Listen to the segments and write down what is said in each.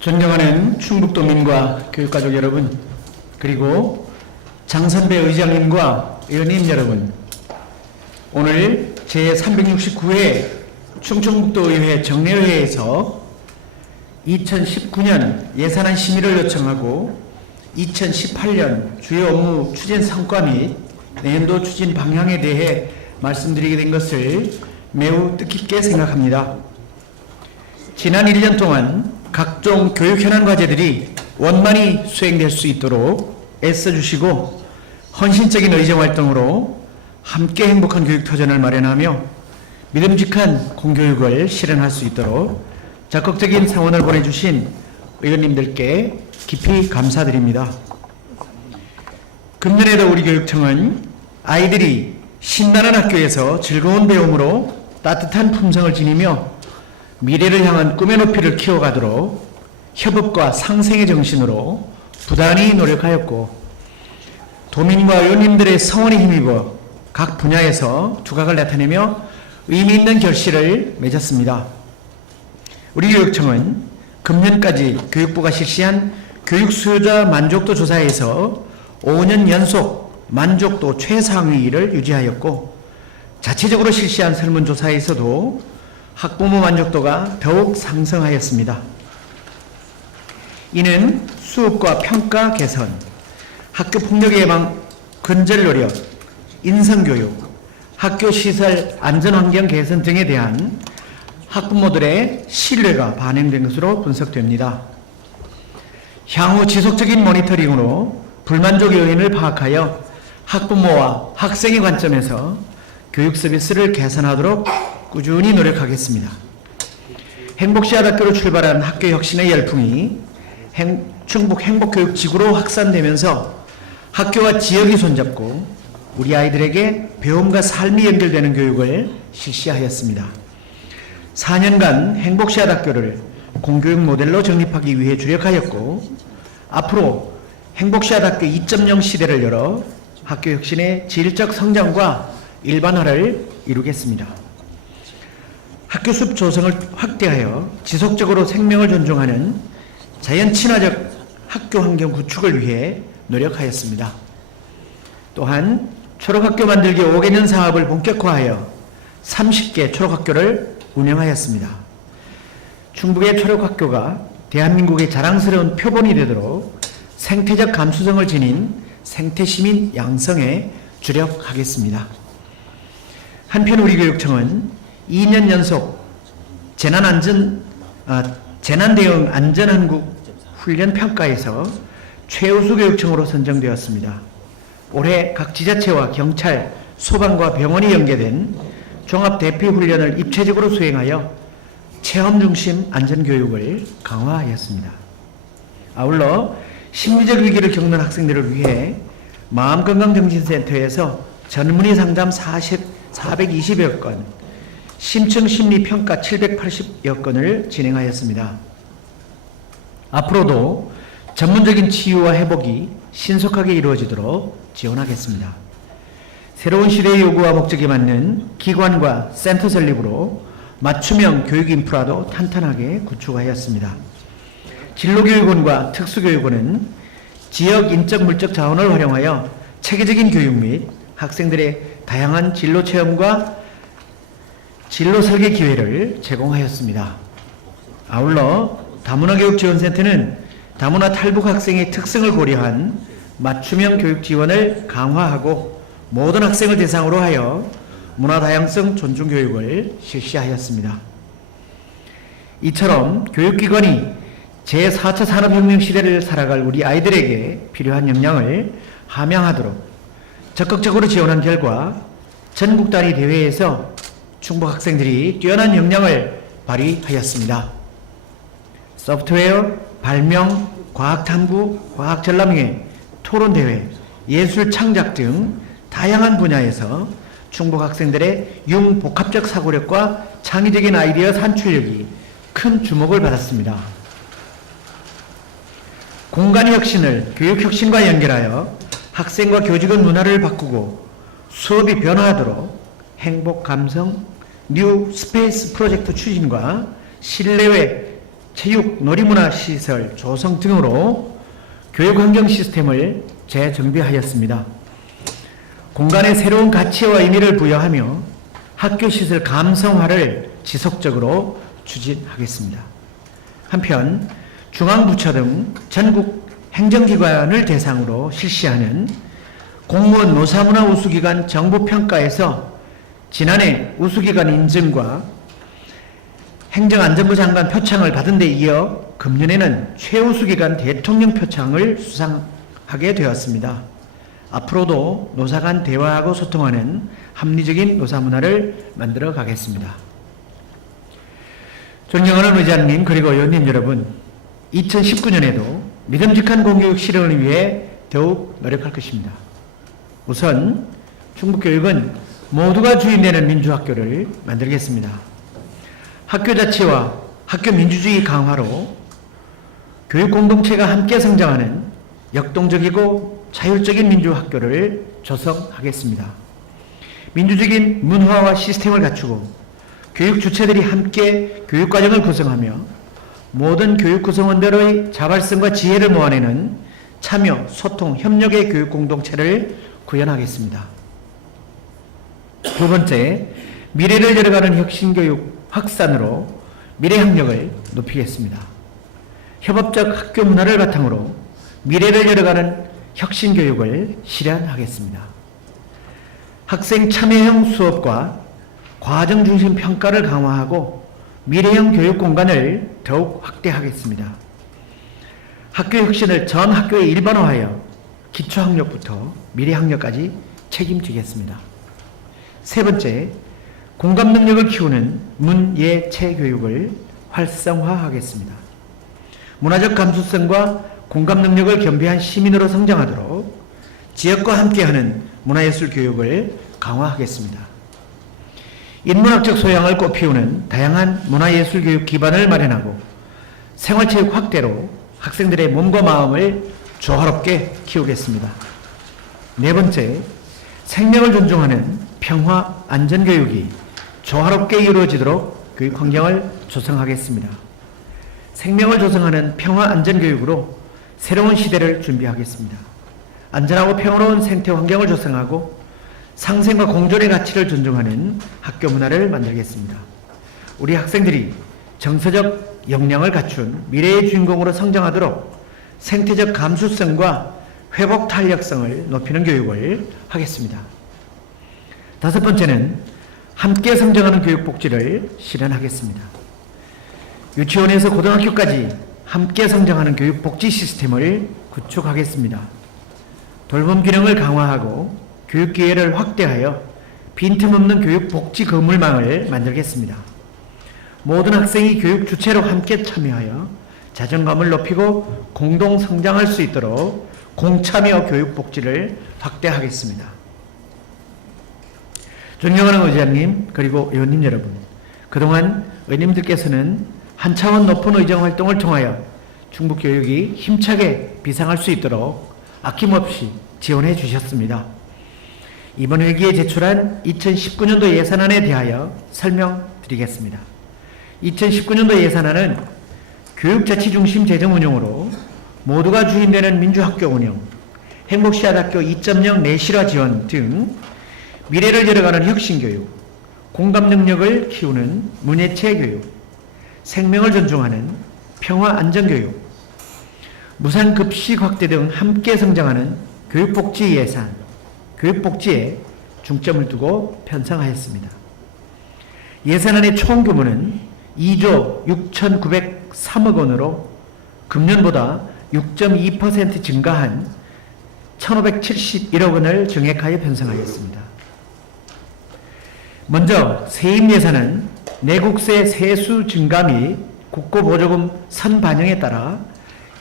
존경하는 충북도민과 교육가족 여러분, 그리고 장선배 의장님과 의원님 여러분, 오늘 제369회 충청북도의회 정례회에서 2019년 예산안 심의를 요청하고 2018년 주요 업무 추진 성과 및 내년도 추진 방향에 대해 말씀드리게 된 것을 매우 뜻깊게 생각합니다. 지난 1년 동안 각종 교육 현안 과제들이 원만히 수행될 수 있도록 애써주시고 헌신적인 의정활동으로 함께 행복한 교육터전을 마련하며 믿음직한 공교육을 실현할 수 있도록 적극적인 성원을 보내주신 의원님들께 깊이 감사드립니다. 금년에도 우리 교육청은 아이들이 신나는 학교에서 즐거운 배움으로 따뜻한 품성을 지니며 미래를 향한 꿈의 높이를 키워가도록 협업과 상생의 정신으로 부단히 노력하였고, 도민과 의원님들의 성원에 힘입어 각 분야에서 두각을 나타내며 의미 있는 결실을 맺었습니다. 우리 교육청은 금년까지 교육부가 실시한 교육 수요자 만족도 조사에서 5년 연속 만족도 최상위를 유지하였고, 자체적으로 실시한 설문조사에서도 학부모 만족도가 더욱 상승하였습니다. 이는 수업과 평가 개선, 학교 폭력 예방 근절 노력, 인성교육, 학교 시설 안전환경 개선 등에 대한 학부모들의 신뢰가 반영된 것으로 분석됩니다. 향후 지속적인 모니터링으로 불만족 요인을 파악하여 학부모와 학생의 관점에서 교육 서비스를 개선하도록 꾸준히 노력하겠습니다. 행복시아학교로 출발한 학교 혁신의 열풍이 충북 행복교육지구로 확산되면서 학교와 지역이 손잡고 우리 아이들에게 배움과 삶이 연결되는 교육을 실시하였습니다. 4년간 행복시아학교를 공교육 모델로 정립하기 위해 주력하였고, 앞으로 행복시아학교 2.0 시대를 열어 학교 혁신의 질적 성장과 일반화를 이루겠습니다. 학교 숲 조성을 확대하여 지속적으로 생명을 존중하는 자연 친화적 학교 환경 구축을 위해 노력하였습니다. 또한 초록학교 만들기 5개년 사업을 본격화하여 30개 초록학교를 운영하였습니다. 충북의 초록학교가 대한민국의 자랑스러운 표본이 되도록 생태적 감수성을 지닌 생태시민 양성에 주력하겠습니다. 한편 우리 교육청은 2년 연속 재난대응 안전한국 훈련 평가에서 최우수 교육청으로 선정되었습니다. 올해 각 지자체와 경찰, 소방과 병원이 연계된 종합대피훈련을 입체적으로 수행하여 체험 중심 안전교육을 강화하였습니다. 아울러 심리적 위기를 겪는 학생들을 위해 마음건강정신센터에서 전문의 상담 420여 건, 심층심리평가 780여 건을 진행하였습니다. 앞으로도 전문적인 치유와 회복이 신속하게 이루어지도록 지원하겠습니다. 새로운 시대의 요구와 목적에 맞는 기관과 센터 설립으로 맞춤형 교육 인프라도 탄탄하게 구축하였습니다. 진로교육원과 특수교육원은 지역 인적 물적 자원을 활용하여 체계적인 교육 및 학생들의 다양한 진로 체험과 진로 설계 기회를 제공하였습니다. 아울러 다문화교육지원센터는 다문화 탈북 학생의 특성을 고려한 맞춤형 교육 지원을 강화하고 모든 학생을 대상으로 하여 문화 다양성 존중 교육을 실시하였습니다. 이처럼 교육기관이 제4차 산업혁명 시대를 살아갈 우리 아이들에게 필요한 역량을 함양하도록 적극적으로 지원한 결과 전국 단위 대회에서 충북 학생들이 뛰어난 역량을 발휘하였습니다. 소프트웨어, 발명, 과학탐구, 과학전람회, 토론대회, 예술 창작 등 다양한 분야에서 충북 학생들의 융복합적 사고력과 창의적인 아이디어 산출력이 큰 주목을 받았습니다. 공간 혁신을 교육 혁신과 연결하여 학생과 교직원 문화를 바꾸고 수업이 변화하도록 행복 감성 뉴 스페이스 프로젝트 추진과 실내외 체육, 놀이문화 시설 조성 등으로 교육환경 시스템을 재정비하였습니다. 공간에 새로운 가치와 의미를 부여하며 학교시설 감성화를 지속적으로 추진하겠습니다. 한편 중앙부처 등 전국 행정기관을 대상으로 실시하는 공무원 노사문화 우수기관 정부평가에서 지난해 우수기관 인증과 행정안전부 장관 표창을 받은 데 이어 금년에는 최우수기관 대통령 표창을 수상하게 되었습니다. 앞으로도 노사 간 대화하고 소통하는 합리적인 노사 문화를 만들어 가겠습니다. 존경하는 의장님 그리고 의원님 여러분, 2019년에도 믿음직한 공교육 실현을 위해 더욱 노력할 것입니다. 우선 충북교육은 모두가 주인되는 민주학교를 만들겠습니다. 학교 자치와 학교 민주주의 강화로 교육 공동체가 함께 성장하는 역동적이고 자율적인 민주학교를 조성하겠습니다. 민주적인 문화와 시스템을 갖추고 교육 주체들이 함께 교육과정을 구성하며 모든 교육 구성원들의 자발성과 지혜를 모아내는 참여, 소통, 협력의 교육 공동체를 구현하겠습니다. 두 번째, 미래를 열어가는 혁신교육 확산으로 미래학력을 높이겠습니다. 협업적 학교 문화를 바탕으로 미래를 열어가는 혁신교육을 실현하겠습니다. 학생 참여형 수업과 과정 중심 평가를 강화하고 미래형 교육 공간을 더욱 확대하겠습니다. 학교 혁신을 전 학교에 일반화하여 기초학력부터 미래학력까지 책임지겠습니다. 세 번째, 공감 능력을 키우는 문예체 교육을 활성화하겠습니다. 문화적 감수성과 공감 능력을 겸비한 시민으로 성장하도록 지역과 함께하는 문화예술 교육을 강화하겠습니다. 인문학적 소양을 꽃피우는 다양한 문화예술 교육 기반을 마련하고 생활체육 확대로 학생들의 몸과 마음을 조화롭게 키우겠습니다. 네 번째, 생명을 존중하는 평화 안전교육이 조화롭게 이루어지도록 교육 환경을 조성하겠습니다. 생명을 조성하는 평화 안전교육으로 새로운 시대를 준비하겠습니다. 안전하고 평화로운 생태 환경을 조성하고 상생과 공존의 가치를 존중하는 학교 문화를 만들겠습니다. 우리 학생들이 정서적 역량을 갖춘 미래의 주인공으로 성장하도록 생태적 감수성과 회복 탄력성을 높이는 교육을 하겠습니다. 다섯 번째는 함께 성장하는 교육복지를 실현하겠습니다. 유치원에서 고등학교까지 함께 성장하는 교육복지 시스템을 구축하겠습니다. 돌봄 기능을 강화하고 교육 기회를 확대하여 빈틈없는 교육복지 건물망을 만들겠습니다. 모든 학생이 교육 주체로 함께 참여하여 자존감을 높이고 공동 성장할 수 있도록 공참여 교육복지를 확대하겠습니다. 존경하는 의장님 그리고 의원님 여러분, 그동안 의원님들께서는 한 차원 높은 의정활동을 통하여 충북교육이 힘차게 비상할 수 있도록 아낌없이 지원해 주셨습니다. 이번 회기에 제출한 2019년도 예산안에 대하여 설명드리겠습니다. 2019년도 예산안은 교육자치 중심 재정 운용으로 모두가 주인되는 민주학교 운영, 행복시앗학교 2.0 내실화 지원 등 미래를 열어가는 혁신교육, 공감 능력을 키우는 문예체 교육, 생명을 존중하는 평화 안전교육, 무상급식 확대 등 함께 성장하는 교육복지 예산, 교육복지에 중점을 두고 편성하였습니다. 예산안의 총 규모는 2조 6,903억 원으로 금년보다 6.2% 증가한 1,571억 원을 증액하여 편성하였습니다. 먼저 세임 예산은 내국세 세수 증가 및 국고보조금 선반영에 따라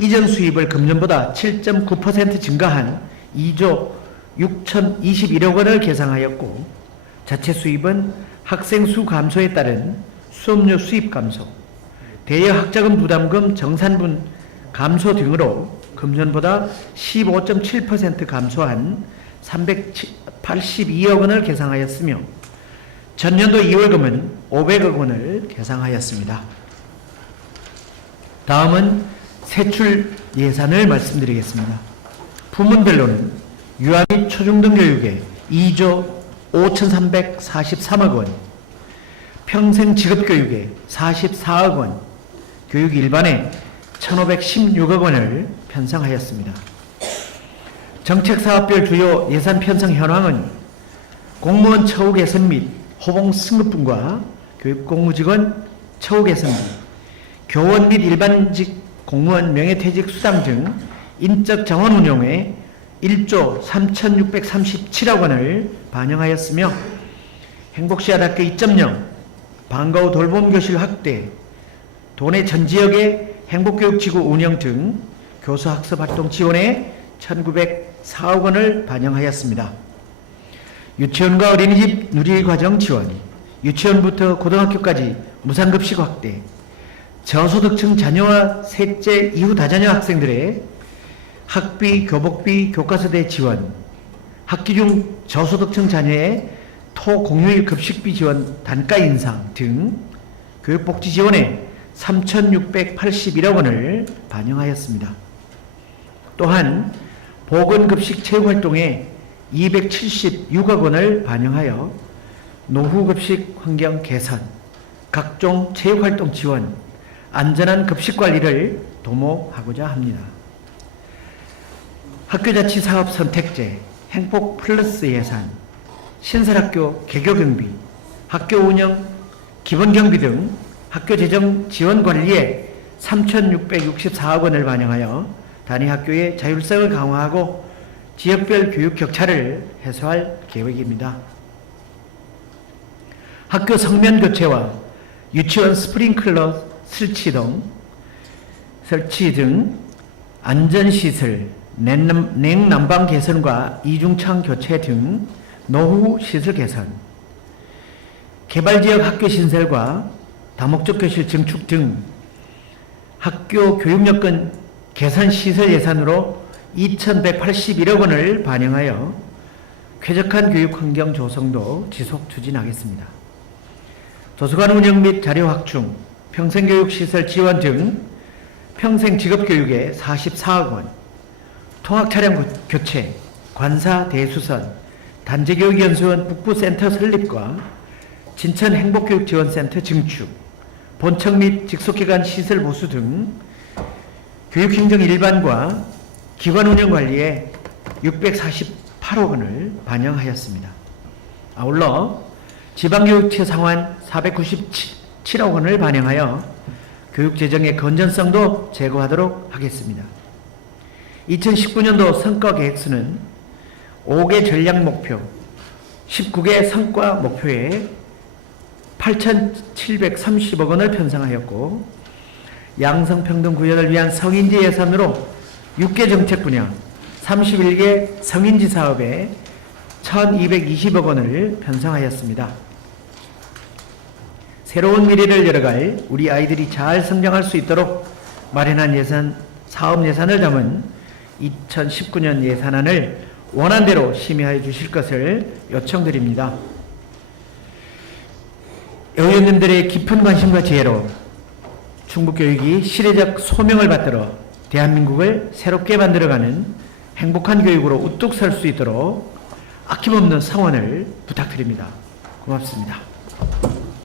이전 수입을 금년보다 7.9% 증가한 2조 6,021억 원을 계상하였고, 자체 수입은 학생 수 감소에 따른 수업료 수입 감소, 대여 학자금 부담금 정산분 감소 등으로 금년보다 15.7% 감소한 382억 원을 계상하였으며, 전년도 2월금은 500억 원을 계상하였습니다. 다음은 세출 예산을 말씀드리겠습니다. 부문별로는 유아 및 초중등 교육에 2조 5,343억 원, 평생 직업교육에 44억 원, 교육 일반에 1,516억 원을 편성하였습니다. 정책사업별 주요 예산 편성 현황은 공무원 처우 개선 및 호봉 승급분과 교육공무직원 처우 개선 및 교원 및 일반직 공무원 명예퇴직 수당 등 인적 자원 운용에 1조 3,637억 원을 반영하였으며 행복시아학교 2.0, 방과 후 돌봄교실 확대, 도내 전 지역의 행복교육지구 운영 등 교수학습활동 지원에 1,904억 원을 반영하였습니다. 유치원과 어린이집 누리과정 지원, 유치원부터 고등학교까지 무상급식 확대, 저소득층 자녀와 셋째 이후 다자녀 학생들의 학비, 교복비, 교과서대 지원, 학기 중 저소득층 자녀의 토공휴일 급식비 지원 단가 인상 등 교육복지 지원에 3,681억 원을 반영하였습니다. 또한 보건급식 체육활동에 276억 원을 반영하여 노후급식 환경 개선, 각종 체육활동 지원, 안전한 급식관리를 도모하고자 합니다. 학교자치사업 선택제, 행복플러스 예산, 신설학교 개교경비, 학교 운영 기본경비 등 학교재정 지원관리에 3,664억 원을 반영하여 단위학교의 자율성을 강화하고 지역별 교육 격차를 해소할 계획입니다. 학교 성면 교체와 유치원 스프링클러 설치 등 안전시설, 냉난방 개선과 이중창 교체 등 노후 시설 개선, 개발지역 학교 신설과 다목적 교실 증축 등 학교 교육 여건 개선 시설 예산으로 2,181억 원을 반영하여 쾌적한 교육 환경 조성도 지속 추진하겠습니다. 도서관 운영 및 자료 확충, 평생교육시설 지원 등 평생 직업교육에 44억 원, 통학차량 교체, 관사 대수선, 단체교육연수원 북부센터 설립과 진천 행복교육지원센터 증축, 본청 및 직속기관 시설 보수 등 교육행정 일반과 기관 운영 관리에 648억 원을 반영하였습니다. 아울러 지방교육체 상환 497억 원을 반영하여 교육재정의 건전성도 제고하도록 하겠습니다. 2019년도 성과계획수는 5개 전략목표, 19개 성과 목표에 8,730억 원을 편성하였고 양성평등 구현을 위한 성인지 예산으로 6개 정책 분야, 31개 성인지 사업에 1,220억 원을 편성하였습니다. 새로운 미래를 열어갈 우리 아이들이 잘 성장할 수 있도록 마련한 예산, 사업 예산을 담은 2019년 예산안을 원안대로 심의하여 주실 것을 요청드립니다. 의원님들의 깊은 관심과 지혜로 충북교육이 시대적 소명을 받들어 대한민국을 새롭게 만들어가는 행복한 교육으로 우뚝 설 수 있도록 아낌없는 성원을 부탁드립니다. 고맙습니다.